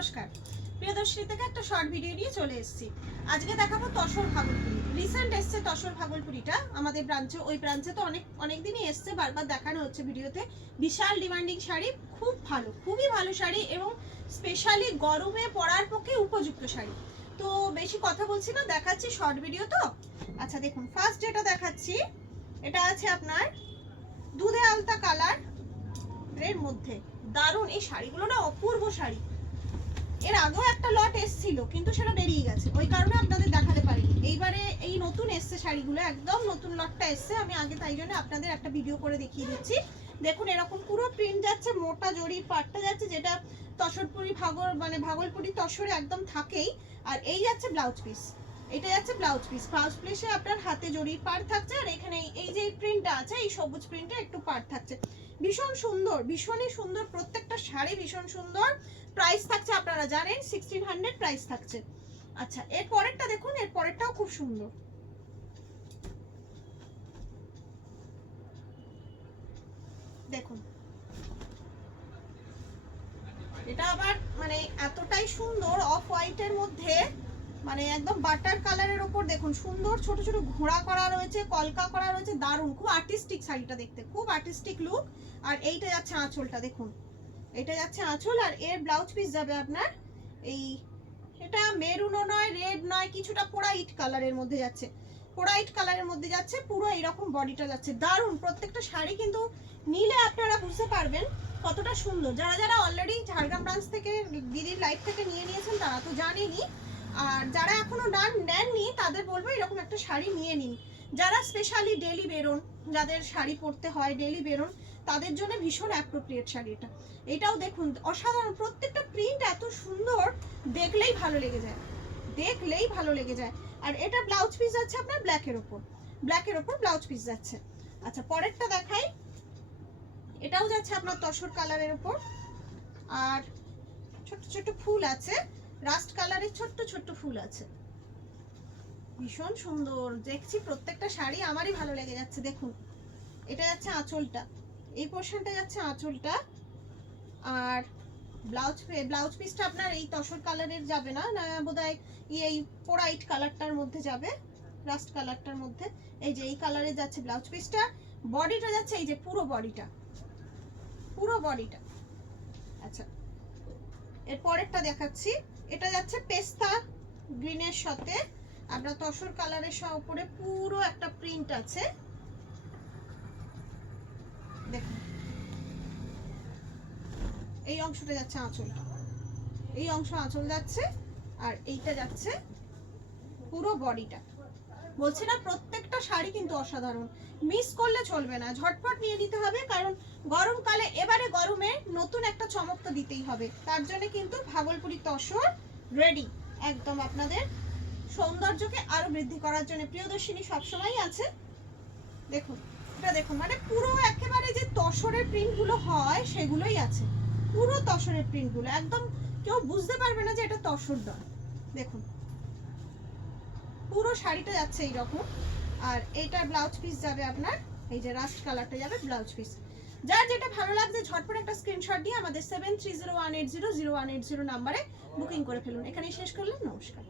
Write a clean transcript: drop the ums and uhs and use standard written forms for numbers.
নমস্কার, প্রিয়দর্শিনী থেকে একটা শর্ট ভিডিও নিয়ে চলে এসেছি। আজকে দেখাবো তসর ভাগলপুরি। রিসেন্ট এসছে তসর ভাগলপুরিটা আমাদের ব্রাঞ্চে। ওই ব্রাঞ্চে তো অনেক দিনই এসছে, বারবার দেখানো হচ্ছে ভিডিওতে। বিশাল ডিমান্ডিং শাড়ি, খুব ভালো, খুবই ভালো শাড়ি এবং স্পেশালি গরমে পরার পক্ষে উপযুক্ত শাড়ি। তো বেশি কথা বলছি না, দেখাচ্ছি শর্ট ভিডিও তো। আচ্ছা দেখুন, ফার্স্ট যেটা দেখাচ্ছি এটা আছে আপনার দুধে আলতা কালার এর মধ্যে। দারুণ এই শাড়িগুলো না, অপূর্ব শাড়ি। এর আগেও একটা লট এসছিল কিন্তু সেটা বেরিয়ে গেছে, ওই কারণে আপনাদের দেখাতে পারিনি। এইবারে এই নতুন এসছে শাড়িগুলো, একদম নতুন লটটা এসছে। আমি আগে তাই জন্য আপনাদের একটা ভিডিও করে দেখিয়ে দিচ্ছি। দেখুন এরকম পুরো প্রিন্ট যাচ্ছে, মোটা জরির পাটটা যাচ্ছে, যেটা তসরপুরি ভাগলপুরি তসরে একদম থাকেই। আর এই যাচ্ছে ব্লাউজ পিস, এটা যাচ্ছে ব্লাউজ পিস। ব্লাউজ পিসে আপনার হাতে জরির পাড় থাকছে, আর এখানে এই যে প্রিন্টটা আছে, এই সবুজ প্রিন্টে একটু পাড় থাকছে। ভীষণ সুন্দর, ভীষণই সুন্দর, প্রত্যেকটা শাড়ি ভীষণ সুন্দর। প্রাইস থাকছে আপনারা জানেন 1600 প্রাইস থাকছে। আচ্ছা এর পরেরটা দেখুন, এর পরেরটাও খুব সুন্দর। দেখুন এটা আবার এতটাই সুন্দর, অফ হোয়াইটের মধ্যে একদম বাটার কালারের উপর দেখুন সুন্দর ছোট ছোট ঘোড়া করা রয়েছে, কলকা করা রয়েছে, দারুণ, খুব আর্টিস্টিক শাড়িটা দেখতে, খুব আর্টিস্টিক লুক। আর এইটা যাচ্ছে আঁচলটা, দেখুন এটা যাচ্ছে আঁচল। আর এর ব্লাউজ পিস যাবে আপনার এই, এটা মেরুনও নয়, রেড নয়, কিছুটা পোড়া ইট কালারের মধ্যে যাচ্ছে, পোড়া ইট কালারের মধ্যে যাচ্ছে, পুরো এইরকম বডিটা যাচ্ছে। দারুণ প্রত্যেকটা শাড়ি, কিন্তু নিলে আপনারা বুঝতে পারবেন কতটা সুন্দর। যারা যারা অলরেডি ঝাড়গ্রাম ব্রাঞ্চ থেকে দিদির লাইফ থেকে নিয়ে নিয়েছেন তারা তো জানেনই, আর যারা এখনো নেননি তাদের বলবো এরকম একটা শাড়ি নিয়ে নিন। যারা স্পেশালি ডেলি বেরোন, যাদের শাড়ি পরতে হয়, ডেলি বেরোন, তাদের জন্য ভীষণ অ্যাপ্রোপ্রিয়েট শাড়ি এটা। এটাও দেখুন অসাধারণ, প্রত্যেকটা প্রিন্ট এত সুন্দর, দেখলেই ভালো লেগে যায়, দেখলেই ভালো লেগে যায়। আর এটা ব্লাউজ পিস যাচ্ছে আপনার ব্ল্যাকের ওপর, ব্ল্যাকের ওপর ব্লাউজ পিস যাচ্ছে। আচ্ছা পরেরটা দেখাই, এটাও যাচ্ছে আপনার তসর কালারের ওপর, আর ছোট্ট ছোট্ট ফুল আছে, রাস্ট কালারের ছোট্ট ছোট্ট ফুল আছে, ভীষণ সুন্দর দেখছি। প্রত্যেকটা শাড়ি আমারই ভালো লেগে যাচ্ছে। দেখুন এটা যাচ্ছে আঁচলটা, এই পোর্শনটা যাচ্ছে আঁচলটা। আর ব্লাউজ পিসটা আপনার এই তসর কালারের যাবে না, বোধহয় এই পোড়াইট কালারটার মধ্যে যাবে, রাস্ট কালারটার মধ্যে। এই যে এই কালারে যাচ্ছে ব্লাউজ পিসটা। বডিটা যাচ্ছে এই যে পুরো বডিটা, পুরো বডিটা। আচ্ছা এর পরেরটা দেখাচ্ছি, এটা যাচ্ছে পেস্তা গ্রিনের সাথে আপনার তসর কালারের উপরে পুরো একটা প্রিন্ট আছে। দেখুন এই অংশটা যাচ্ছে আঁচল, এই অংশ আঁচল যাচ্ছে, আর এইটা যাচ্ছে পুরো বডিটা। বলছি না প্রত্যেকটা শাড়ি কিন্তু অসাধারণ, মিস করলে চলবে না, ঝটপট নিয়ে নিতে হবে। কারণ গরমকালে, এবারে গরমে নতুন একটা চমক তো দিতেই হবে, তার জন্য কিন্তু ভাগলপুরি তসর রেডি একদম আপনাদের সৌন্দর্যকে আরো বৃদ্ধি করার জন্য। প্রিয়দর্শিনী সবসময় আছে। দেখুন এটা দেখুন, পুরো একেবারে যে তসরের প্রিন্টগুলো হয় সেগুলোই আছে, পুরো তসরের প্রিন্টগুলো, একদম কেউ বুঝতে পারবে না যে এটা তসর নয়। দেখুন পুরো শাড়িটা যাচ্ছে এইরকম। আর এইটার ব্লাউজ পিস যাবে আপনার এই যে রাস্ট কালারটা যাবে ব্লাউজ পিস। যার যেটা ভালো লাগছে ঝটপট একটা স্ক্রিনশট দিয়ে আমাদের 7301800180 নাম্বারে বুকিং করে ফেলুন। এখানেই শেষ করলাম, নমস্কার।